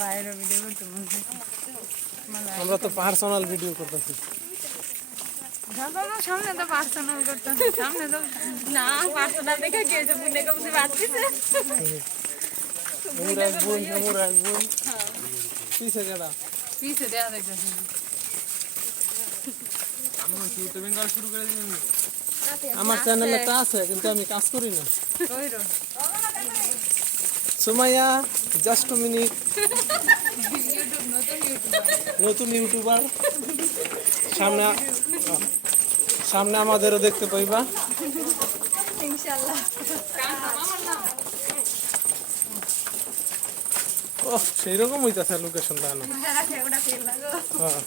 বাইরে ভিডিও করতে আমরা তো পার্সোনাল ভিডিও করতেছি। সামনে তো পার্সোনাল করতেছি, সামনে তো না পার্সোনাল দেখে গিয়েছে বুনেকে বুঝে বাড়তিছে পিছে দেয়া দেখতেছি আমার চ্যানেল একটা আছে কিন্তু আমি কাজ করি না। সুমাইয়া জাস্ট 2 মিনিট, নতুন ইউটিউবার, সামনে আমাদেরও দেখতে পাইবা ইনশাআল্লাহ। ও সেই রকম হইতাছে লোকেশনটা না। হ্যাঁ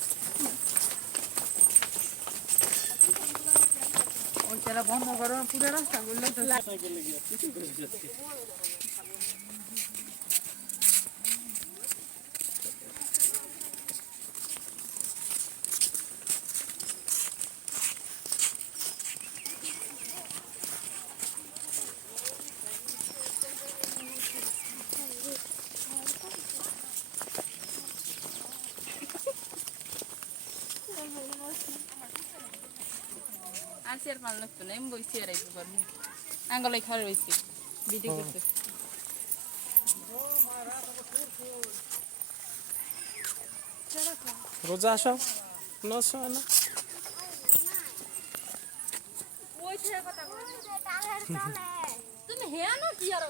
ওইটা বন্ধ করো, পুরো রাস্তা বললে তো আর সে আর ভালো লাগতো না, আমি বইছি আর একবার আঙ্গলাই খাওয়া রয়েছি ভিডিও করতে। রোজা আসো না তুমি হেয়া না কি আর